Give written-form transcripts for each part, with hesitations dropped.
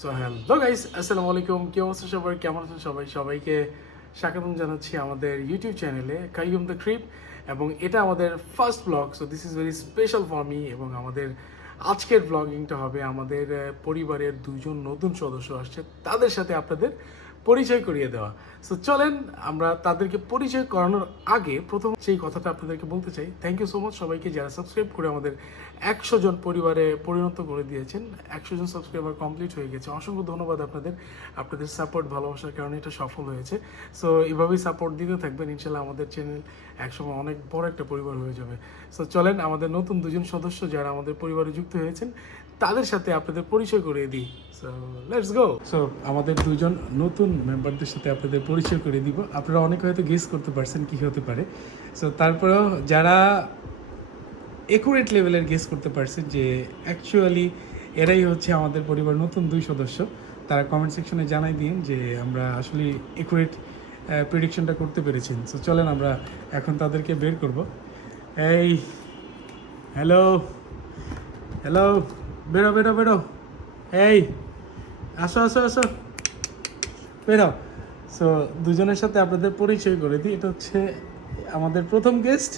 So hello guys, আসসালামু আলাইকুম। কি অবস্থা সবার, কেমন আছেন সবাইকে স্বাগতম জানাচ্ছি আমাদের ইউটিউব চ্যানেলে কাইয়ুম দ্য ক্রিপ। এবং এটা আমাদের first blog, so this is very special for me. এবং আমাদের আজকের ব্লগিংটা হবে আমাদের পরিবারের দুজন নতুন সদস্য আসছে, তাদের সাথে আপনাদের পরিচয় করিয়ে দেওয়া। সো চলেন আমরা তাদেরকে পরিচয় করানোর আগে প্রথম সেই কথাটা আপনাদেরকে বলতে চাই। থ্যাংক ইউ সো মাচ সবাইকে যারা সাবস্ক্রাইব করে আমাদের 100 জন পরিবারে পরিণত করে দিয়েছেন। 100 জন সাবস্ক্রাইবার কমপ্লিট হয়ে গেছে। অসংখ্য ধন্যবাদ আপনাদের সাপোর্ট ভালোবাসার কারণে এটা সফল হয়েছে। সো এভাবেই সাপোর্ট দিতে থাকবেন, ইনশাল্লাহ আমাদের চ্যানেল একসময় অনেক বড় একটা পরিবার হয়ে যাবে। সো চলেন আমাদের নতুন দুজন সদস্য যারা আমাদের পরিবারে যুক্ত হয়েছেন তাদের সাথে আপনাদের পরিচয় করিয়ে দিই। So let's go. সো আমাদের দুজন নতুন মেম্বারদের সাথে আপনাদের পরিচয় করে দিব। আপনারা অনেকে হয়তো গেস করতে পারছেন কী হতে পারে। সো তারপরেও যারা একুরেট লেভেলের গেস করতে পারছেন যে অ্যাকচুয়ালি এরাই হচ্ছে আমাদের পরিবার নতুন দুই সদস্য, তারা কমেন্ট সেকশনে জানাই দিন যে আমরা আসলে একুরেট প্রেডিকশনটা করতে পেরেছি। সো চলেন আমরা এখন তাদেরকে বের করব। এই হ্যালো হ্যালো, বেরো বেরো বেরো, এই আসো আসো আসো, বেরো। সো দুজনের সাথে আপনাদের পরিচয় করে দিই। এটা হচ্ছে আমাদের প্রথম গেস্ট,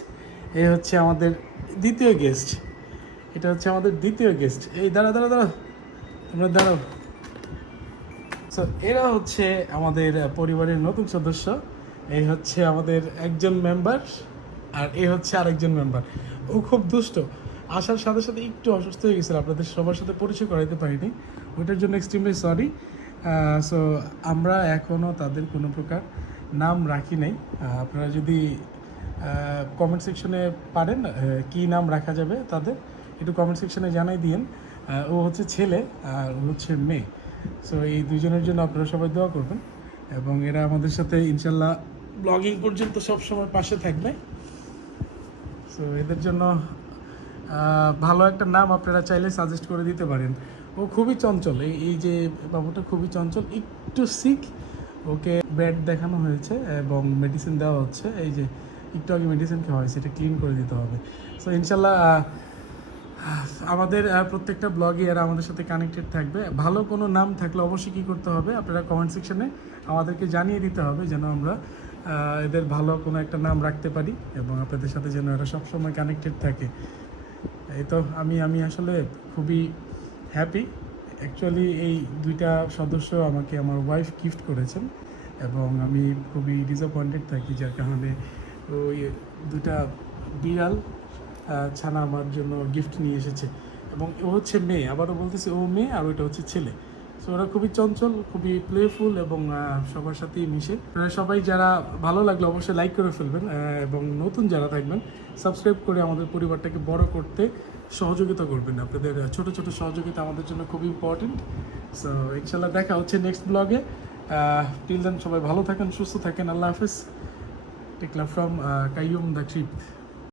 এই হচ্ছে আমাদের দ্বিতীয় গেস্ট, এটা হচ্ছে আমাদের দ্বিতীয় গেস্ট। এই দাঁড়া দাঁড়া দাঁড়াও, তোমরা দাঁড়াও। সো এরা হচ্ছে আমাদের পরিবারের নতুন সদস্য। এই হচ্ছে আমাদের একজন মেম্বার, আর এ হচ্ছে আরেকজন মেম্বার। ও খুব দুষ্ট, আসার সাথে সাথে একটু অসুস্থ হয়ে গেছিল, আপনাদের সবার সাথে পরিচয় করাইতে পারিনি, ওইটার জন্য এক্সট্রিমলি সরি। সো আমরা এখনও তাদের কোনো প্রকার নাম রাখি নাই। আপনারা যদি কমেন্ট সেকশনে পারেন কী নাম রাখা যাবে তাদের একটু কমেন্ট সেকশনে জানাই দিন। ও হচ্ছে ছেলে আর ও হচ্ছে মেয়ে। সো এই দুজনের জন্য আপনারা সবাই দোয়া করবেন, এবং এরা আমাদের সাথে ইনশাল্লাহ ব্লগিং পর্যন্ত সবসময় পাশে থাকবে। সো এদের জন্য ভালো একটা নাম আপনারা চাইলে সাজেস্ট করে দিতে পারেন। ও খুবই চঞ্চল, এই যে বাবুটা খুবই চঞ্চল, একটু সিক, ওকে বেড দেখানো হয়েছে এবং মেডিসিন দেওয়া হচ্ছে। এই যে একটু আগে মেডিসিন খাওয়া হয়েছে, এটা ক্লিন করে দিতে হবে। সো ইনশাল্লাহ আমাদের প্রত্যেকটা ব্লগে এরা আমাদের সাথে কানেক্টেড থাকবে। ভালো কোনো নাম থাকলে অবশ্যই কী করতে হবে, আপনারা কমেন্ট সেকশনে আমাদেরকে জানিয়ে দিতে হবে যেন আমরা এদের ভালো কোনো একটা নাম রাখতে পারি, এবং আপনাদের সাথে যেন এরা সবসময় কানেক্টেড থাকে। এই তো আমি আসলে খুবই হ্যাপি। অ্যাকচুয়ালি এই দুইটা সদস্য আমাকে আমার ওয়াইফ গিফট করেছেন, এবং আমি খুবই ডিসঅ্যাপয়েন্টেড থাকি, যার কারণে ওই দুইটা বিড়াল ছানা আমার জন্য গিফট নিয়ে এসেছে। এবং ও হচ্ছে মেয়ে, আবারও বলতেছি ও মেয়ে, আর ওইটা হচ্ছে ছেলে। সো ওরা খুবই চঞ্চল, খুবই প্লেফুল, এবং সবার সাথেই মিশে। সবাই যারা ভালো লাগলে অবশ্যই লাইক করে ফেলবেন, এবং নতুন যারা থাকবেন সাবস্ক্রাইব করে আমাদের পরিবারটাকে বড় করতে সহযোগিতা করবেন। আপনাদের ছোট ছোট সহযোগিতা আমাদের জন্য খুব ইম্পর্টেন্ট। সো ইনশাল্লাহ দেখা হচ্ছে নেক্সট ব্লগে। টিল দেন সবাই ভালো থাকেন, সুস্থ থাকেন। আল্লাহ হাফিজ। Take love from Kaiyum the trip.